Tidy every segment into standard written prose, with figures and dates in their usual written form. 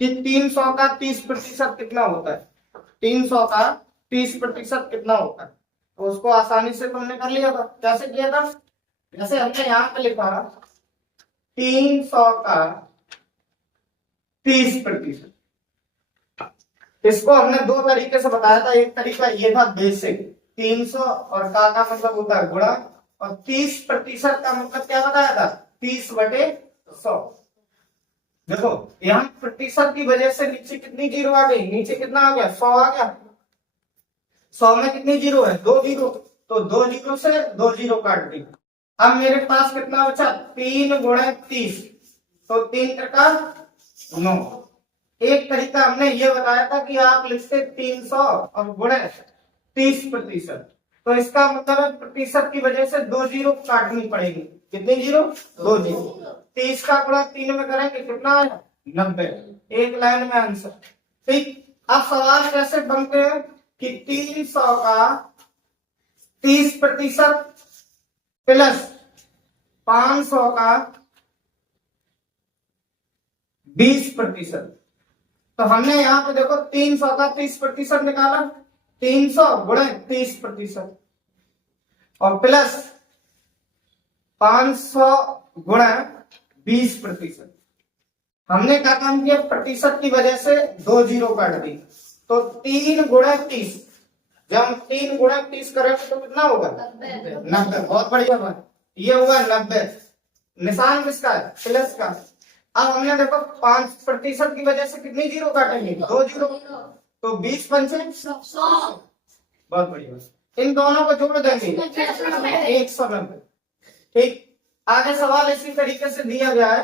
कि 300 का 30% कितना होता है। 300 का 30% कितना होता है, तो उसको आसानी से तुमने कर लिया था। कैसे किया था, जैसे हमने यहाँ पे लिखा 300 का 30%। इसको हमने दो तरीके से बताया था। एक तरीका ये था बेसिक, 300 और का मतलब होता है गुणा, और 30% का मतलब क्या बताया था, 30/100। देखो यहाँ प्रतिशत की वजह से नीचे कितनी जीरो आ गई, नीचे कितना आ गया, 100 आ गया। 100 में कितनी जीरो है, 2 जीरो, तो 2 जीरो से 2 जीरो काट दी। अब मेरे पास कितना बचा, 3 × 30, तो 3×9। एक तरीका हमने ये बताया था कि आप लिखते 300 और गुणे 30%, तो इसका मतलब है प्रतिशत की वजह से 2 जीरो काटनी पड़ेगी। कितनी जीरो, 2 जीरो। 30 का गुणा 3 में करेंगे कितना आया, 90। एक लाइन में आंसर। ठीक, अब सवाल कैसे बनते हैं कि 300 का 30% प्लस 500 का 20%। तो हमने यहाँ पे देखो 300 का 30% निकाला, 300 गुणे 30% और प्लस 500 गुणे 20%। हमने क्या काम किया, प्रतिशत की वजह से 2 जीरो काट दी, तो 3 × 30। जब हम 3 × 30 करेंगे तो कितना होगा, 90। बहुत बढ़िया बात, ये हुआ 90। निशान किसका है, प्लस का। अब हमने देखो 5% की वजह से कितनी जीरो काटेंगे, 2 जीरो, तो 20 पंचे 100। बहुत बढ़िया, इन दोनों को जोड़ देंगे 190। ठीक, आगे सवाल इसी तरीके से दिया गया है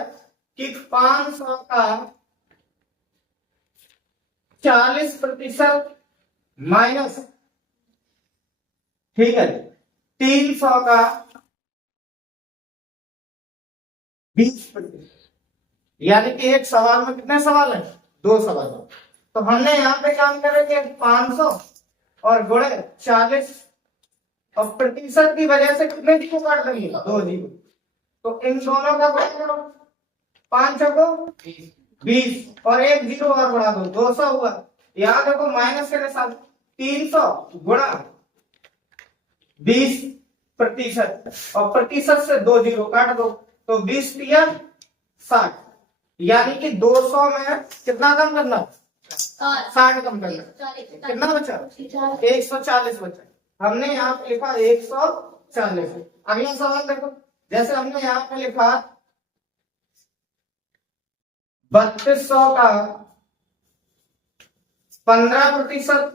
कि 500 का 40% माइनस, ठीक है, 300 का 20%। यानी कि एक सवाल में कितने सवाल है, 2 सवाल। तो हमने यहाँ पे काम करेंगे 500 और गुणे 40 और प्रतिशत की वजह से कितने जीरो काट देंगे, 2 जीरो। तो इन दोनों का गुणा करो, 5 को 20 और 1 जीरो और बढ़ा दो, 200 हुआ। यहाँ देखो माइनस के साथ 300 गुणा 20% और प्रतिशत से 2 जीरो काट दो, तो 20 तिया 60। यानी कि 200 में कितना कम करना, 60 कम करना। कितना बचा, 140 बचा। हमने यहाँ पे लिखा 140। अगला सवाल देखो, जैसे हमने यहाँ पे लिखा 3200 का 15%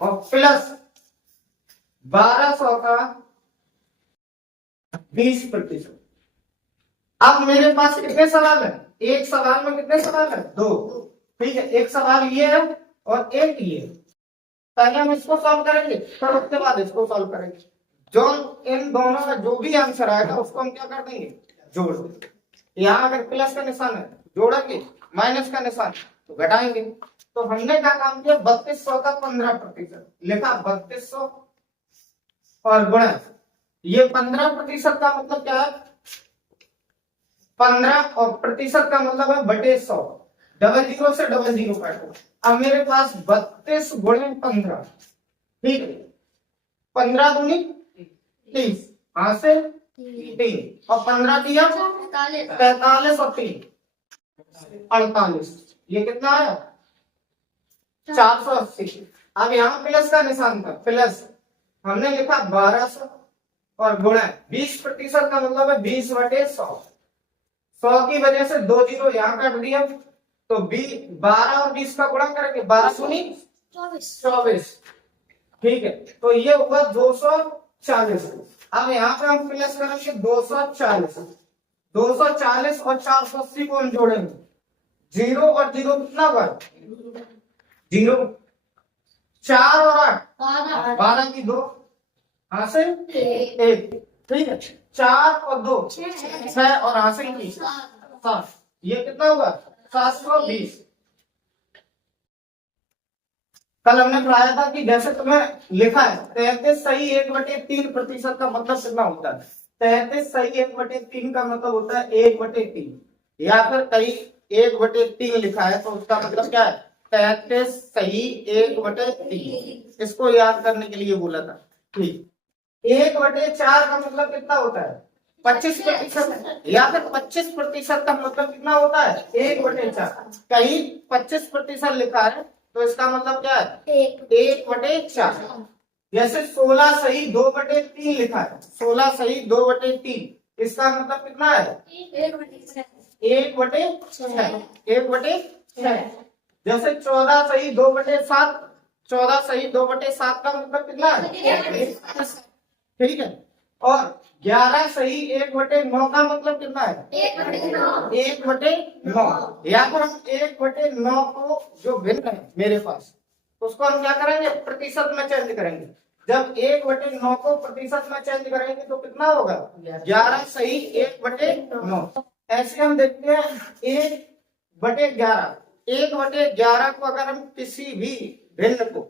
और प्लस 1200 का 20%। अब मेरे पास कितने सवाल है, एक सवाल में कितने सवाल है, 2। ठीक है, एक सवाल ये है और एक ये। पहले हम इसको सॉल्व करेंगे, फिर उसके बाद इसको सॉल्व करेंगे। जो इन दोनों का जो भी आंसर आएगा उसको हम क्या कर देंगे, जोड़ देंगे। यहाँ अगर प्लस का निशान है जोड़ेंगे, माइनस का निशान तो घटाएंगे। तो हमने क्या काम किया, 3200 का 15% लिखा, 3200 और गुणा, ये 15% का मतलब क्या है, 15 और प्रतिशत का मतलब है बटे 100। डबल जीरो से डबल जीरो काटो। अब मेरे पास 32 गुणे 15, ठीक है, 15 दूनी 30, हाथ से 3 और 15 दिया 43 और 3 48। ये कितना आया, 480। अब यहाँ प्लस का निशान था, प्लस हमने लिखा 1200 और गुणा 20% का मतलब है 20/100। 100 की वजह से 2 जीरो यहाँ काट दिया, तो 12 और 20 का गुणा करेंगे, 12 दूनी 24। ठीक है, तो ये हुआ 240। अब यहाँ पे हम प्लस करेंगे 240। 240 और 480 को हम जोड़ेंगे, 0 और 0 कितना हुआ, 0। 4 और 8 12 की 2, हाँ से 1। ठीक है, 4 और 2 6 और हाँ से 7। ये कितना हुआ, 720। कल हमने पढ़ाया था कि जैसे तुम्हें लिखा है 33 सही 1/3% का मतलब कितना होता है, 33 सही 1/3 का मतलब होता है 1/3, या फिर कई 1/3 लिखा है तो उसका मतलब क्या है 33 सही 1/3। इसको याद करने के लिए बोला था। ठीक, 1/4 का मतलब कितना होता है 25%, या फिर 25% का मतलब कितना होता है 1/4। कहीं 25% लिखा है तो इसका मतलब क्या है 1/4। जैसे 16 सही 2/3 लिखा है, 16 सही 2/3, इसका मतलब कितना है 1/6, 1/6। जैसे 14 सही 2/7, 14 सही 2/7 का मतलब कितना है, ठीक है। और 11 सही 1/9 का मतलब कितना है 1/9। या फिर हम 1/9 को जो भिन्न है मेरे पास उसको हम क्या करेंगे प्रतिशत में चेंज करेंगे। जब 1/9 को प्रतिशत में चेंज करेंगे तो कितना होगा 11 सही 1/9। ऐसे हम देखते हैं 1/11, 1/11 को अगर हम किसी भी भिन्न को,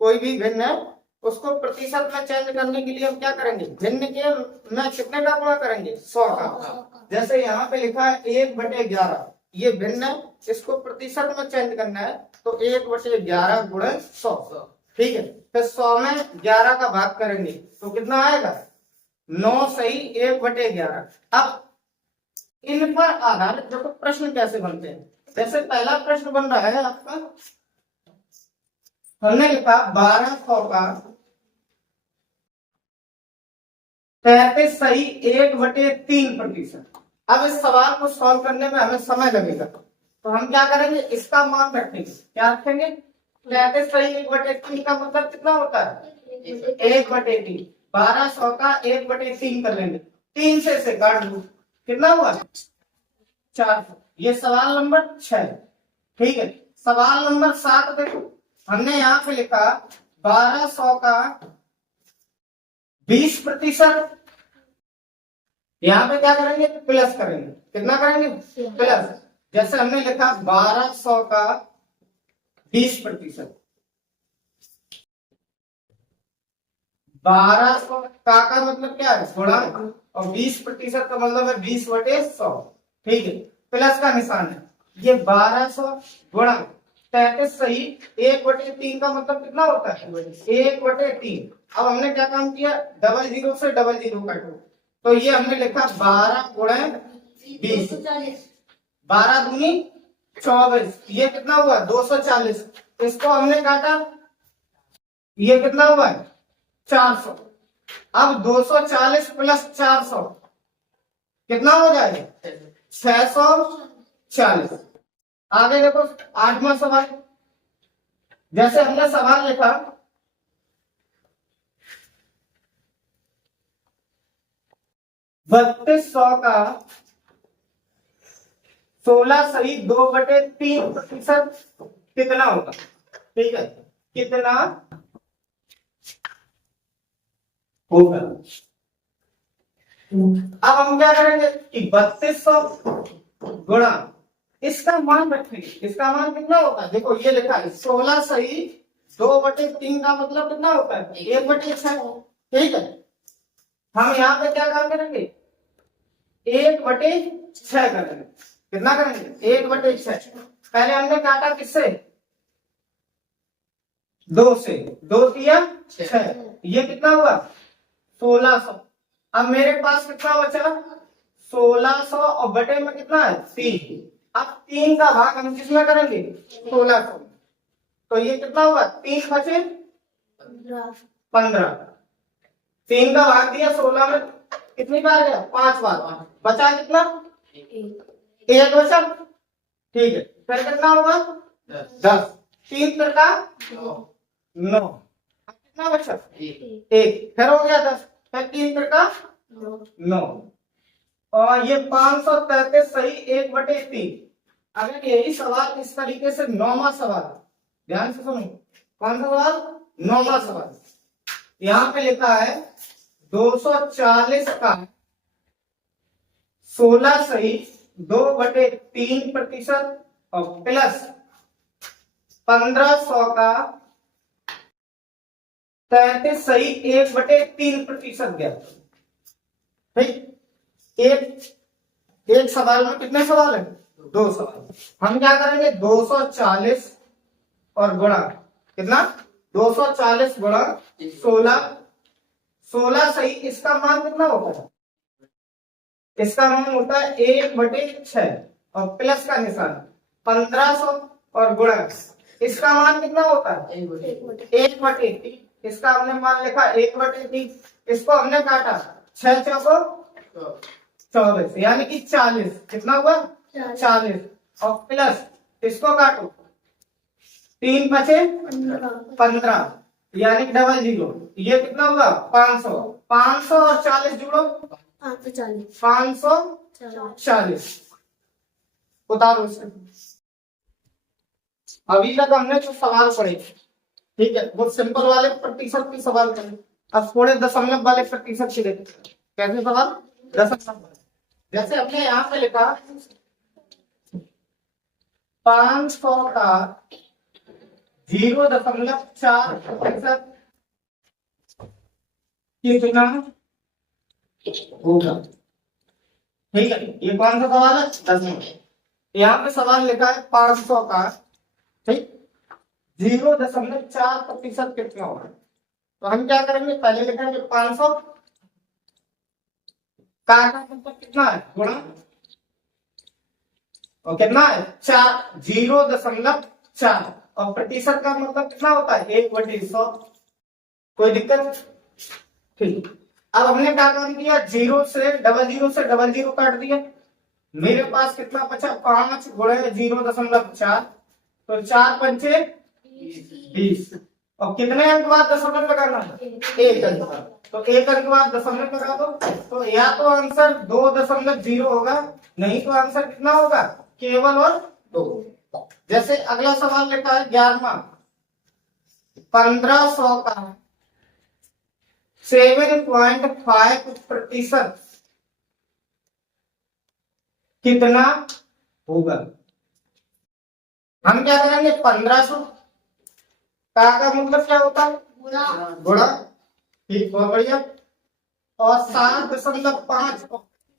कोई भी भिन्न है उसको प्रतिशत में चेंज करने के लिए हम क्या करेंगे भिन्न के में कितने का गुणा करेंगे 100 का। जैसे यहाँ पे लिखा है 1/11, ये भिन्न है, इसको प्रतिशत में चेंज करना है तो 1/11 गुणे 100, ठीक है। फिर 100 में 11 का भाग करेंगे तो कितना आएगा 9 सही 1/11। अब इन पर आधारित देखो प्रश्न कैसे बनते हैं। जैसे पहला प्रश्न बन रहा है आपका, हमने लिखा 1200 का 33 सही 1/3%। अब इस सवाल को सॉल्व करने में हमें समय लगेगा तो हम क्या करेंगे इसका मान रखेंगे, क्या रखेंगे 33 सही 1/3 का मतलब कितना होता है 1/3। 1200 का 1/3 कर लेंगे, 3 से काट दो कितना हुआ 400। ये सवाल नंबर 6, ठीक है। सवाल नंबर 7 देखो, हमने यहाँ पे लिखा 1200 का 20%। यहाँ पे क्या करेंगे प्लस करेंगे, कितना करेंगे प्लस। जैसे हमने लिखा 1200 का 20%, 1200 का मतलब क्या है गुणा, और 20% का मतलब है 20/100, ठीक है। प्लस का निशान है, ये 1200 गुणा 33 सही 1/3 का मतलब कितना होता है 1/3। अब हमने क्या काम किया 00 से 00 काटो तो ये हमने लिखा 12 गुणे 20, 12 दूनी 24, ये कितना हुआ 240। इसको हमने काटा, ये कितना हुआ 400। अब 240 प्लस 400 कितना हो जाएगा 640। आगे देखो 8वां सवाल, जैसे हमने सवाल लिखा 3200 का 16 सही 2/3% कितना होगा, ठीक है, कितना होगा। अब हम क्या करेंगे कि 3200 गुणा इसका मान रखेंगे, इसका मान कितना होता है देखो ये लिखा है 16 सही 2/3 का मतलब कितना होता है 1/6, ठीक है। हम यहाँ पे क्या काम करेंगे 1/6 करेंगे, कितना करेंगे 1/6। पहले हमने काटा किससे 2 से, 2 तिया 6, ये कितना हुआ 1600। अब मेरे पास कितना बचा 1600 और बटे में कितना है 3। अब 3 का भाग हम किसमें करेंगे 1600, तो ये कितना हुआ 3 बचे 15। 3 का भाग दिया 16 में, कितनी बार गया 5 बार, बचा कितना 1 बचा, ठीक है। फिर कितना होगा 10, 3 का 9, कितना बचा 1, फिर हो गया 10, फिर 3 का 9, और ये 533 सही 1/3। अगर यही सवाल इस तरीके से 9वां सवाल, ध्यान से सुनो, कौन सा सवाल 9वां सवाल, यहाँ पे लिखा है 240 का 16 सही 2/3% और प्लस 1500 का 33 सही 1/3% गया, ठीक। एक सवाल में कितने सवाल है दो सवाल। हम क्या करेंगे 240 और गुणा कितना 240 गुणा 16, 16 सही, इसका मान कितना होता है? इसका मान होता है 1/6 और प्लस का निशान 1500 और गुणा इसका मान कितना होता है 1/3। इसका हमने मान लिखा 1/3, इसको हमने काटा 6 चौको 24 यानी कि 40, कितना हुआ 40 और प्लस इसको काटो 3 बचे 15 यानी कि 00, ये कितना हुआ 500, 500 और 40 जोड़ो 540, उतारो इसे। अभी तक हमने जो सवाल पढ़े, ठीक है, वो सिंपल वाले प्रतिशत के सवाल करें। अब थोड़े दशमलव वाले प्रतिशत के देखते हैं। कैसे सवाल? दशमलव वाले। जैसे हमने यहाँ पे लिखा 500 का 0.4% कितना होगा? ठीक है, ये कौन सा सवाल है? दशमलव। यहाँ पे सवाल लिखा है 500 का, ठीक, 0.4% कितना होगा? तो हम क्या करेंगे, पहले लिखेंगे 500 का मतलब कितना है गुणा, और कितना है 4, 0.4 और प्रतिशत का मतलब कितना होता है 1/100। कोई दिक्कत? ठीक। अब हमने क्या काम किया, 0 से 00 काट दिया। मेरे पास कितना बचा 5 गुणे 0.4, तो 4 पंचे 20 और कितने अंक बाद दशमलव लगाना है? 1 अंक बाद। तो 1 अंक बाद दशमलव लगा दो, तो या तो आंसर 2.0 होगा, नहीं तो आंसर कितना होगा केवल और 2। जैसे अगला सवाल लिखा है 11वां, 1500 का 7.5% कितना होगा? हम क्या करेंगे 1500 का मतलब क्या होता है गुणा, ठीक, बहुत बढ़िया, और 7.5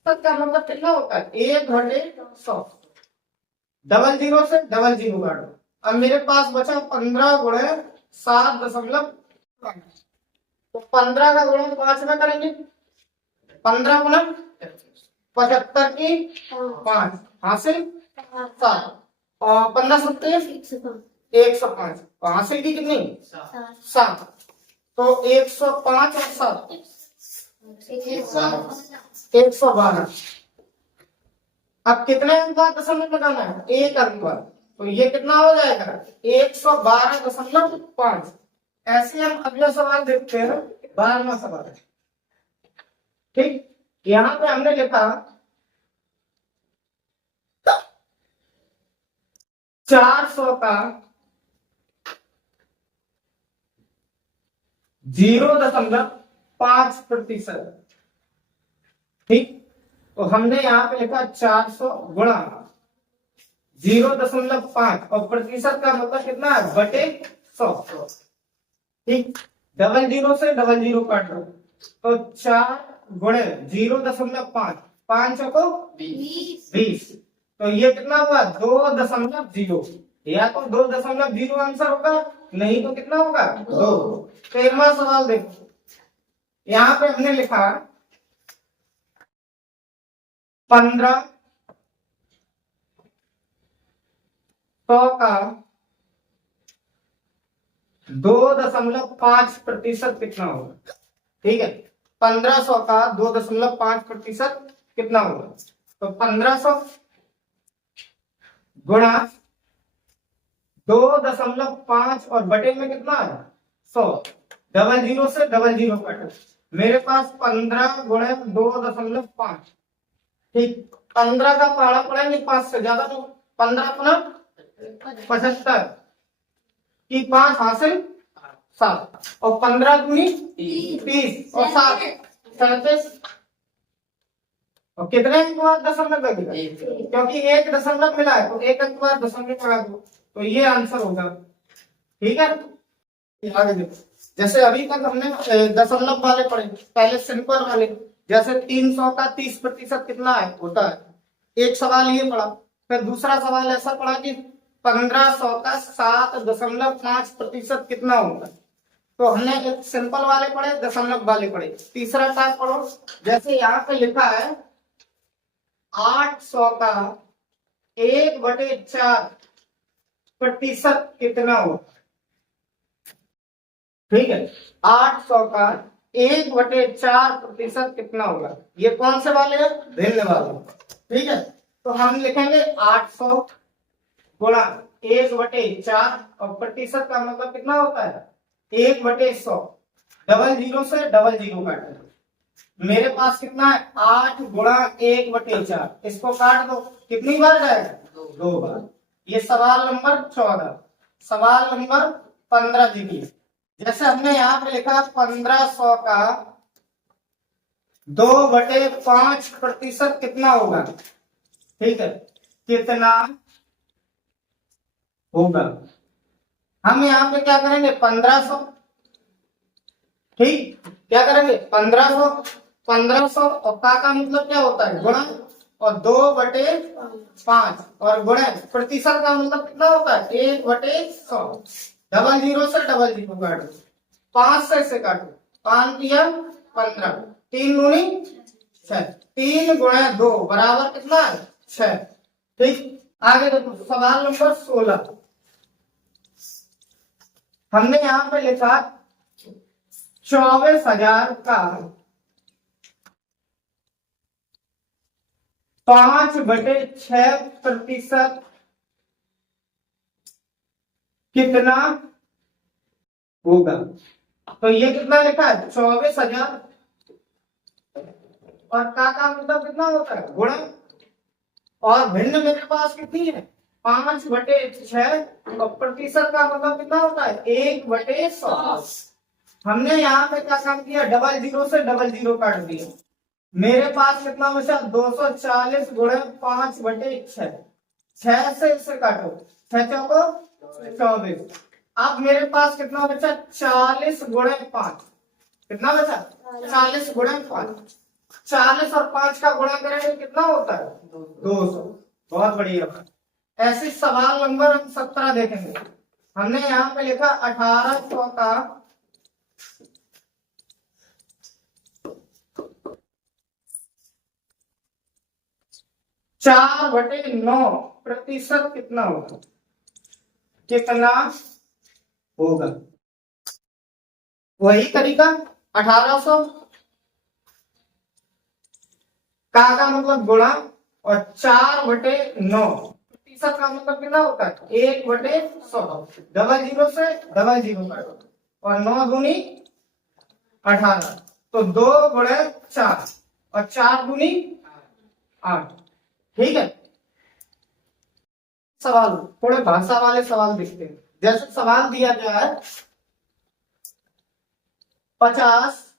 का मतलब कितना होता है 1/100। 00 से 00 काटो। अब मेरे पास बचा 15 गुणे 7.5, तो 15 का गुणा 5 में करेंगे, 15 गुणा 75 की 5 हासिल 7 और 15 सत्ते 105, हासिल की कितनी 7, तो 105 और 7 112। अब कितने अंक बाद दशमलव लगाना है? 1 अंक बाद, तो ये कितना हो जाएगा 112.5। ऐसे हम अगला सवाल देखते हैं, 12वां सवाल। ठीक, यहां पे हमने लिखा 400 का 0.5%, ठीक, तो हमने यहाँ पे लिखा 400 गुणा 0.5 और प्रतिशत का मतलब कितना है बटे 100, ठीक, 00 से 00 काट लो, तो 4 गुणे 0.5, 5 को 20, तो ये कितना हुआ 2.0, या तो 2.0 आंसर होगा, नहीं तो कितना होगा 2। 13वां सवाल देखो, यहाँ पे हमने लिखा 1500 का 2.5% कितना होगा? ठीक है, 1500 का 2.5% कितना होगा? तो 1500 गुणा 2.5 और बटे में कितना है 100, 00 से 00 कट, मेरे पास 15 गुणे 2.5, ठीक, 15 का पहाड़ा पड़ेंगे 5 से ज्यादा, तो 15 गुना 75 की 5 हासिल 7 और 15 दूनी 30 और 7 37, और कितने अंक बाद दशमलव लगेगा? क्योंकि 1 दशमलव मिला है, तो 1 अंक बाद दशमलव लगा दो, तो ये आंसर होगा। ठीक है, आगे देखो, जैसे अभी तक हमने दशमलव वाले पढ़े, पहले सिंपल वाले, जैसे 300 का 30% कितना है होता है। एक सवाल ये पढ़ा, फिर दूसरा सवाल ऐसा पड़ा कि 1500 का 7.5% कितना होगा। तो हमने एक सिंपल वाले पढ़े, दशमलव वाले पढ़े। तीसरा टाइप पढ़ो, जैसे यहाँ पे लिखा है 800 का 1/4% कितना होगा। ठीक है, 800 का 1/4% कितना होगा। ये कौन से वाले हैं, भिन्न वाले। ठीक है, तो हम लिखेंगे 800 गुणा 1/4 और प्रतिशत का मतलब कितना होता है 1/100। डबल जीरो से डबल जीरो काट दो, मेरे पास कितना है 8 गुणा 1/4, इसको काट दो, कितनी बार जाएगा 2 बार। ये सवाल नंबर 14। सवाल नंबर 15 देखिए, जैसे हमने यहाँ पे लिखा 1500 का 2/5% कितना होगा। ठीक है, कितना होगा। हम यहाँ पे क्या करेंगे 1500, ठीक, क्या करेंगे 1500 और का मतलब क्या होता है गुणा, और 2/5 और गुणा प्रतिशत का मतलब कितना होता है 1/100। डबल जीरो से डबल जीरो काटो, 5 से इसे काटो, 5 दिया 15, 3 दूनी 6, 3 गुणा 2 बराबर कितना है 6। ठीक, आगे देखो सवाल नंबर 16। हमने यहाँ पे लिखा 24,000 का 5/6% कितना होगा। तो ये कितना लिखा है 24,000 और का मतलब कितना होता है गुणा, और भिन्न मेरे पास कितनी है 5/6 और प्रतिशत का मतलब कितना होता है 1/100। हमने यहाँ पे क्या काम किया, डबल जीरो से डबल जीरो काट दिया, मेरे पास कितना बचा 240 गुणे 5/6, 6 से इसे काटो, 6 चौको 24। अब मेरे पास कितना बचा 40 गुणे 5, कितना बचा 40 गुणे 5, 40 और 5 का गुणा करेंगे कितना होता है 200। बहुत बढ़िया। ऐसे सवाल नंबर हम 17 देखेंगे। हमने यहाँ पे लिखा 1800 का 4/9% कितना होगा, कितना होगा। वही तरीका 1800 का मतलब गुणा और 4/9 प्रतिशत का मतलब कितना होता है 1/100। डबल जीरो से डबल जीरो काटो और 9 दूनी 18, तो 2 गुणे 4 और 4 दूनी 8। ठीक है, सवाल थोड़े भाषा वाले सवाल देखते हैं। जैसे सवाल दिया गया है 50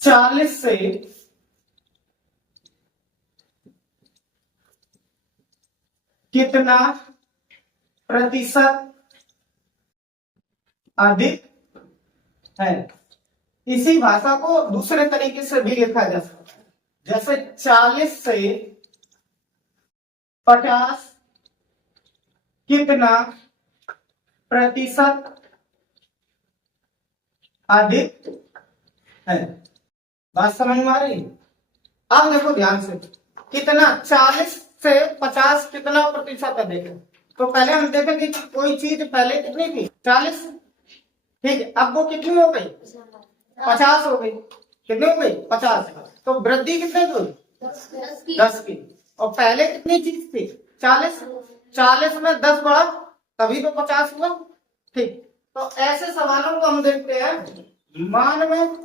40 से कितना प्रतिशत अधिक है। इसी भाषा को दूसरे तरीके से भी लिखा जा सकता है, जैसे 40 से 50 कितना प्रतिशत अधिक है। बात समझ में आ रही। अब देखो ध्यान से, कितना 40 से 50 कितना प्रतिशत अधिक है। तो पहले हम देखेंगे कि कोई चीज पहले कितनी थी 40, ठीक है, अब वो कितनी हो गई 50 हो गई, कितनी हो गई 50। तो वृद्धि कितने की 10 की, और पहले कितनी चीज थी 40, 40 में 10 बढ़ा तभी तो 50 हुआ। ठीक, तो ऐसे सवालों को हम देखते हैं मान में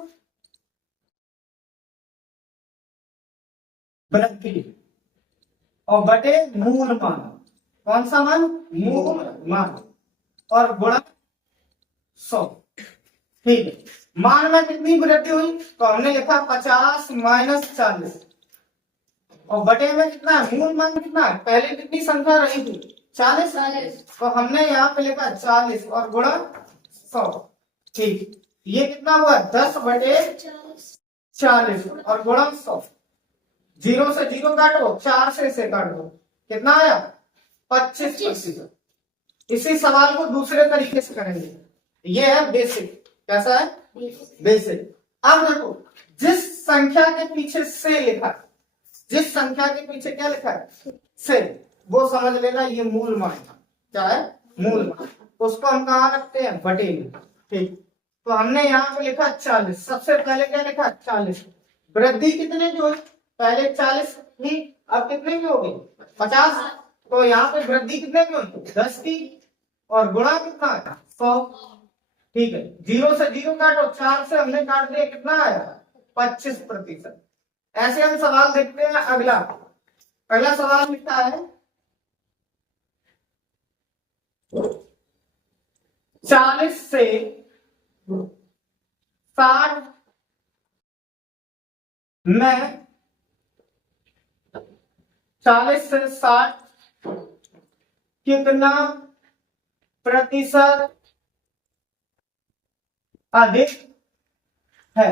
वृद्धि और बटे मूल मान। कौन सा मान मूल मान, और गुणा 100। ठीक है, मान में कितनी वृद्धि हुई तो हमने लिखा 50 माइनस 40, और बटे में कितना है मूल मान कितना है, पहले कितनी संख्या रही थी 40, तो हमने यहाँ पे लिखा 40 और गुणा 100। ठीक, ये कितना हुआ 10/40 और गुणा 100। जीरो से जीरो काटो, 4 से इसे काट दो, कितना आया? 25%। इसी सवाल को दूसरे तरीके से करेंगे। ये है बेसिक। कैसा है? बेसिक। अब देखो, जिस संख्या के पीछे से लिखा है, जिस संख्या के पीछे क्या लिखा है? से, वो समझ लेना ये मूल मान है। क्या है? मूल मान। उसको हम कहाँ रखते हैं? बटे में। ठीक, तो हमने यहाँ पे लिखा 40। सबसे पहले क्या लिखा? 40। वृद्धि कितने की हुई? पहले 40 थी, अब कितने की हो गई? 50। तो यहाँ पे वृद्धि कितने की हुई? 10 की। और गुणा कितना है? 100। ठीक है, जीरो से जीरो काटो, 4 से हमने काट दिया, कितना आया? 25%। ऐसे हम सवाल देखते हैं। अगला सवाल लिखता है 40 से 60 में 40 से 60 कितना प्रतिशत अधिक है?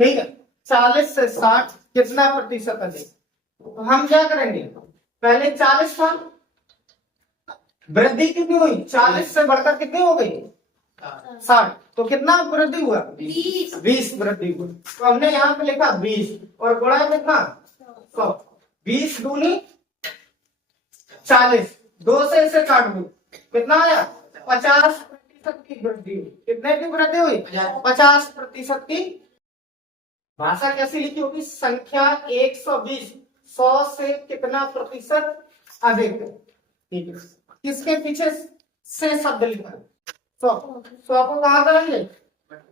ठीक है, 40 से 60 कितना प्रतिशत अधिक? तो हम क्या करेंगे? पहले 40 था, वृद्धि कितनी हुई? 40 से बढ़कर कितनी हो गई? 60। तो कितना वृद्धि हुआ? 20 वृद्धि हुई। तो हमने यहाँ पे लिखा 20 और गुणा कितना? 100। 20 दूनी 40, 2 से इसे काट दो, कितना आया? 50% की वृद्धि हुई। कितने की वृद्धि हुई? 50% की। भाषा कैसी लिखी होगी? संख्या 120 100 से कितना प्रतिशत अधिक है? ठीक है, किसके पीछे से शब्द लिखा है? 100 को कहा करेंगे?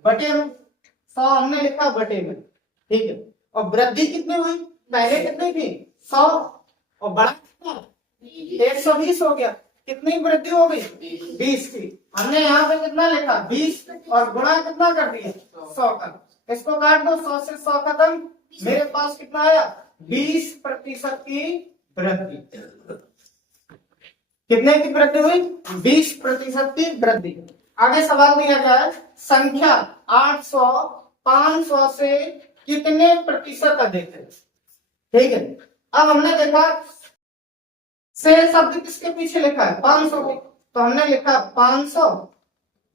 बटे में। 100 हमने लिखा बटे में। ठीक है, और वृद्धि कितनी हुई? पहले कितनी थी? 100 और बढ़ा कितना? 120 हो गया। कितनी वृद्धि हो गई? 20 की। हमने यहाँ पे कितना लिखा? 20 और गुणा कितना कर दिया? 100 का। इसको काट दो, 100 से 100 खत्म। मेरे पास कितना आया? 20% की वृद्धि। कितने की वृद्धि हुई? 20% की वृद्धि। आगे सवाल दिया गया है, संख्या 800 500 से कितने प्रतिशत अधिक है? ठीक है, अब हमने देखा से शब्द किसके पीछे लिखा है? 500 के। तो हमने लिखा 500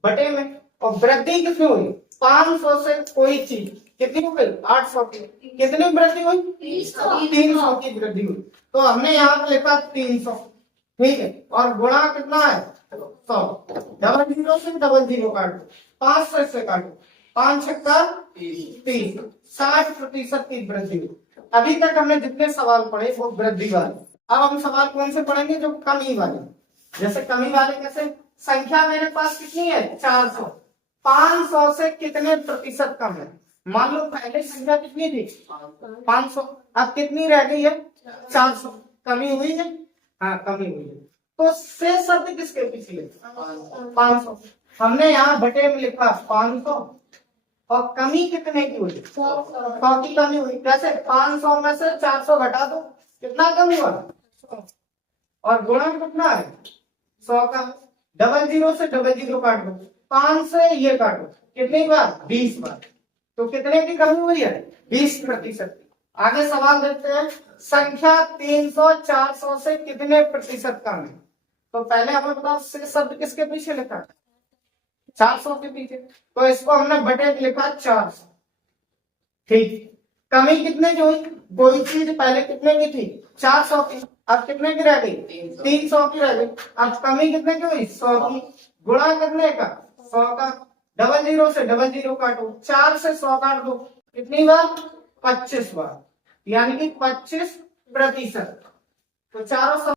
बटे में, और वृद्धि कितनी हुई? 500 से कोई चीज कितनी हो गई? 800 की। कितनी वृद्धि हुई? 300 की वृद्धि हुई। तो हमने यहाँ पे लिखा 300। ठीक है, और गुणा कितना है? 100। डबल जीरो से डबल जीरो काटो, 500 से काटो, 5 छक्का 30, 60% की वृद्धि हुई। अभी तक हमने जितने सवाल पढ़े वो वृद्धि वाले। अब हम सवाल कौन से पढ़ेंगे? जो कमी वाले। जैसे कमी वाले कैसे? संख्या मेरे पास कितनी है? 400। 500 से कितने प्रतिशत कम है? मान लो पहले संख्या कितनी थी? 500, अब कितनी रह गई है? 400। कमी हुई है? हाँ, कमी हुई है। तो से शब्द किसके पीछे लिखा? 500। हमने यहाँ बटे में लिखा 500, और कमी कितने की हुई? 100 की कमी हुई। कैसे? 500 में से 400 घटा दो, कितना कम हुआ? 100। और गुणा कितना है? 100 का। डबल जीरो से डबल जीरो काट दो, 5 से ये काटो, कितनी बार? 20 बार। तो कितने की कमी हुई है? 20%। आगे सवाल देखते हैं, संख्या 300 400 से कितने प्रतिशत कम है? तो पहले हमें बताओ से शब्द किसके पीछे लिखा है? 400 के पीछे। तो इसको हमने बटे में लिखा 400। ठीक, कमी कितने की हुई? कोई चीज पहले कितने की थी? 400 की, अब कितने की रह गई? 300 की रह गई। अब कमी कितने की हुई? 100 की। गुणा कितने का? 100 का। डबल जीरो से डबल जीरो काटो, 4 से 100 काट दो, कितनी बार? 25 बार, यानी कि 25%। तो चारों